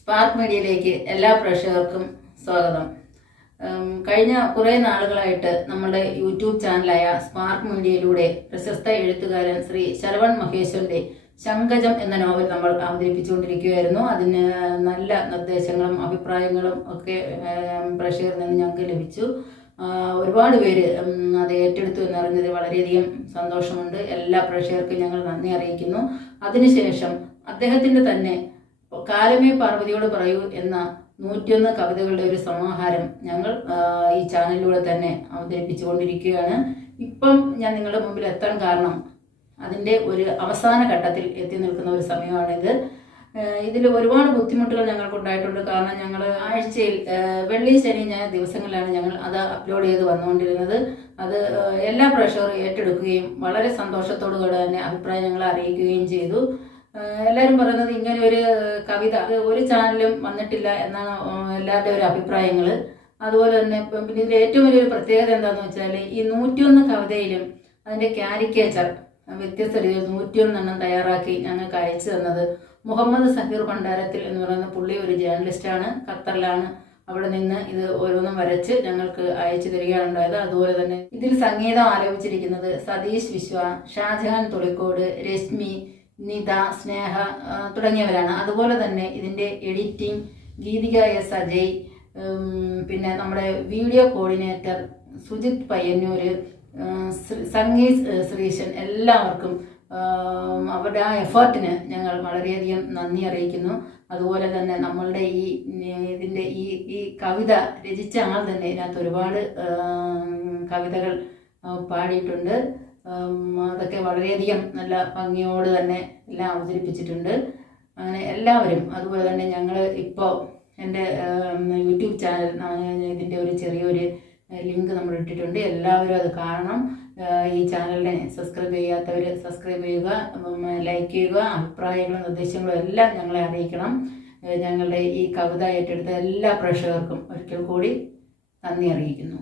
Spark മീഡിയയിലേക്ക് എല്ലാ പ്രേക്ഷകർക്കും സ്വാഗതം. കഴിഞ്ഞ കുറേ നാളുകളായിട്ട് നമ്മുടെ യൂട്യൂബ് ചാനലായ സ്പാർക്ക് മീഡിയയിലൂടെ പ്രശസ്ത എഴുത്തുകാരൻ ശ്രീ ശരവൺ മഹേശ്വരന്റെ ശങ്കജം എന്ന നോവൽ നമ്മൾ അവതരിപ്പിച്ചുകൊണ്ടിരിക്കുകയായിരുന്നു. അതിന് നല്ല നിർദ്ദേശങ്ങളും അഭിപ്രായങ്ങളും ഒക്കെ പ്രേക്ഷകരിൽ നിന്ന് ഞങ്ങൾക്ക് ലഭിച്ചു. ഒരുപാട് പേര് അത് ഏറ്റെടുത്തു എന്നറിഞ്ഞത് വളരെയധികം സന്തോഷമുണ്ട്. എല്ലാ പ്രേക്ഷകർക്കും ഞങ്ങൾ നന്ദി അറിയിക്കുന്നു. അതിനുശേഷം അദ്ദേഹത്തിന്റെ തന്നെ കാലമേ പാർവതിയോട് പറയൂ എന്ന 101 കവിതകളുടെ ഒരു സമാഹാരം ഞങ്ങൾ ഈ ചാനലിലൂടെ തന്നെ അവതരിപ്പിച്ചുകൊണ്ടിരിക്കുകയാണ്. ഇപ്പം ഞാൻ നിങ്ങളുടെ മുമ്പിൽ എത്താൻ കാരണം അതിൻ്റെ ഒരു അവസാന ഘട്ടത്തിൽ എത്തി നിൽക്കുന്ന ഒരു സമയമാണിത്. ഇതിൽ ഒരുപാട് ബുദ്ധിമുട്ടുകൾ ഞങ്ങൾക്കുണ്ടായിട്ടുണ്ട്. കാരണം ഞങ്ങൾ ആഴ്ചയിൽ വെള്ളി ശനി ഞായർ ദിവസങ്ങളിലാണ് ഞങ്ങൾ അത് അപ്ലോഡ് ചെയ്ത് വന്നുകൊണ്ടിരുന്നത്. അത് എല്ലാ പ്രേക്ഷകരും ഏറ്റെടുക്കുകയും വളരെ സന്തോഷത്തോടുകൂടെ തന്നെ അഭിപ്രായം ഞങ്ങളെ അറിയിക്കുകയും ചെയ്തു. എല്ലാവരും പറയുന്നത് ഇങ്ങനെ ഒരു കവിത ഒരു ചാനലും വന്നിട്ടില്ല എന്നാണ് എല്ലാവരുടെയും ഒരു അഭിപ്രായങ്ങൾ. അതുപോലെ തന്നെ പിന്നെ ഇതിൽ ഏറ്റവും വലിയൊരു പ്രത്യേകത എന്താണെന്ന് വെച്ചാൽ ഈ 101 കവിതയിലും അതിൻ്റെ കാരിക്കേച്ചർ വ്യത്യസ്ത രീതിയിൽ 101 തയ്യാറാക്കി ഞങ്ങൾക്ക് അയച്ചു തന്നത് മുഹമ്മദ് സഹീർ ഭണ്ഡാരത്തിൽ എന്ന് പറയുന്ന പുള്ളി ഒരു ജേർണലിസ്റ്റാണ്, ഖത്തറിലാണ്. അവിടെ നിന്ന് ഇത് ഓരോന്നും വരച്ച് ഞങ്ങൾക്ക് അയച്ചു തരികയാണ് ഉണ്ടായത്. അതുപോലെ തന്നെ ഇതിൽ സംഗീതം ആലപിച്ചിരിക്കുന്നത് സതീഷ് വിശ്വ, ഷാജഹാൻ തൊളിക്കോട്, രശ്മി, നിത, സ്നേഹ തുടങ്ങിയവരാണ്. അതുപോലെ തന്നെ ഇതിൻ്റെ എഡിറ്റിംഗ് ഗീതിക എസ് അജയ്, പിന്നെ നമ്മുടെ വീഡിയോ കോർഡിനേറ്റർ സുജിത് പയ്യന്നൂര്, സംഗീത് ശ്രീശൻ, എല്ലാവർക്കും അവരുടെ ആ എഫേർട്ടിന് ഞങ്ങൾ വളരെയധികം നന്ദി അറിയിക്കുന്നു. അതുപോലെ തന്നെ നമ്മളുടെ ഇതിൻ്റെ ഈ കവിത രചിച്ച ആൾ തന്നെ ഇതിനകത്ത് ഒരുപാട് കവിതകൾ പാടിയിട്ടുണ്ട്. അതൊക്കെ വളരെയധികം നല്ല ഭംഗിയോട് തന്നെ എല്ലാം അവതരിപ്പിച്ചിട്ടുണ്ട്. അങ്ങനെ എല്ലാവരും, അതുപോലെ തന്നെ ഞങ്ങൾ ഇപ്പോൾ എൻ്റെ യൂട്യൂബ് ചാനൽ ഇതിൻ്റെ ഒരു ചെറിയൊരു ലിങ്ക് നമ്മൾ ഇട്ടിട്ടുണ്ട്. എല്ലാവരും അത് കാണണം. ഈ ചാനലിനെ സബ്സ്ക്രൈബ് ചെയ്യാത്തവർ സബ്സ്ക്രൈബ് ചെയ്യുക, ലൈക്ക് ചെയ്യുക. അഭിപ്രായങ്ങളും നിർദ്ദേശങ്ങളും എല്ലാം ഞങ്ങളെ അറിയിക്കണം. ഞങ്ങളുടെ ഈ കവിത ഏറ്റെടുത്ത എല്ലാ പ്രേക്ഷകർക്കും ഒരിക്കൽ കൂടി നന്ദി അറിയിക്കുന്നു.